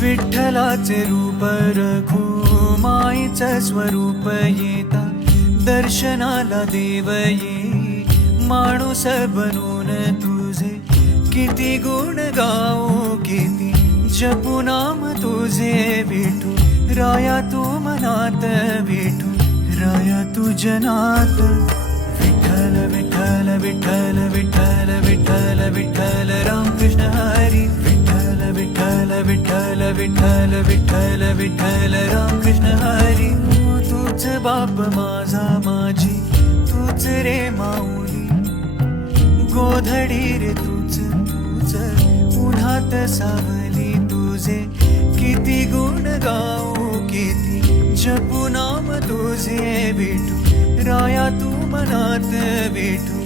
विठ्ठलाचे रूप रघु माईचं स्वरूप येता दर्शनाला देव ये माणूस बनून तुझे किती गुण गाऊ किती जपू नाम तुझे विठू राया तू मनात विठू राया तू जनात विठ्ठल विठ्ठल विठ्ठल विठ्ठल विठ्ठल विठ्ठल रामकृष्ण हरी विठ्ठल विठ्ठल विठ्ठल विठ्ठल विठ्ठल विठ्ठल रामकृष्ण हरी तूच बाप माझा माझी तूच रे माऊली गोधडी रे तूच तूच उन्हात सावली तुझे किती गुण गाऊ किती जपू नाम तुझे विठू राया तू मनात विठू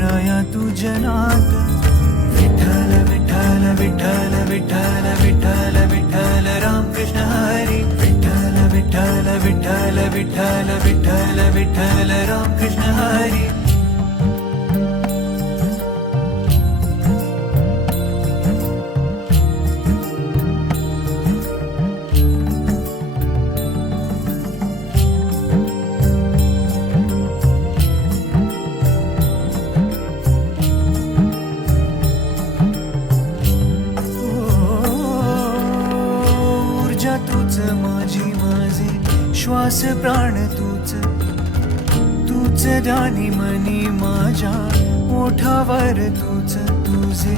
राया तू जनात विठ्ठल विठ्ठल विठ्ठल विठ्ठल विठ्ठल विठ्ठल रामकृष्ण हरी विठ्ठल विठ्ठल विठ्ठल विठ्ठल विठ्ठल विठ्ठल रामकृष्ण हरी तूच माझी माझे श्वास प्राण तूच तूच ध्यानी मनी माझ्या ओठावर तूच तुझे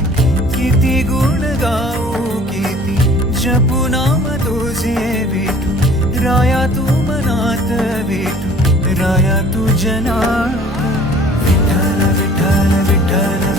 किती गुण गाऊ किती जपू नाम तुझे विठू राया तू मनात विठू राया तू जनात विठ्ठल विठ्ठल विठ्ठल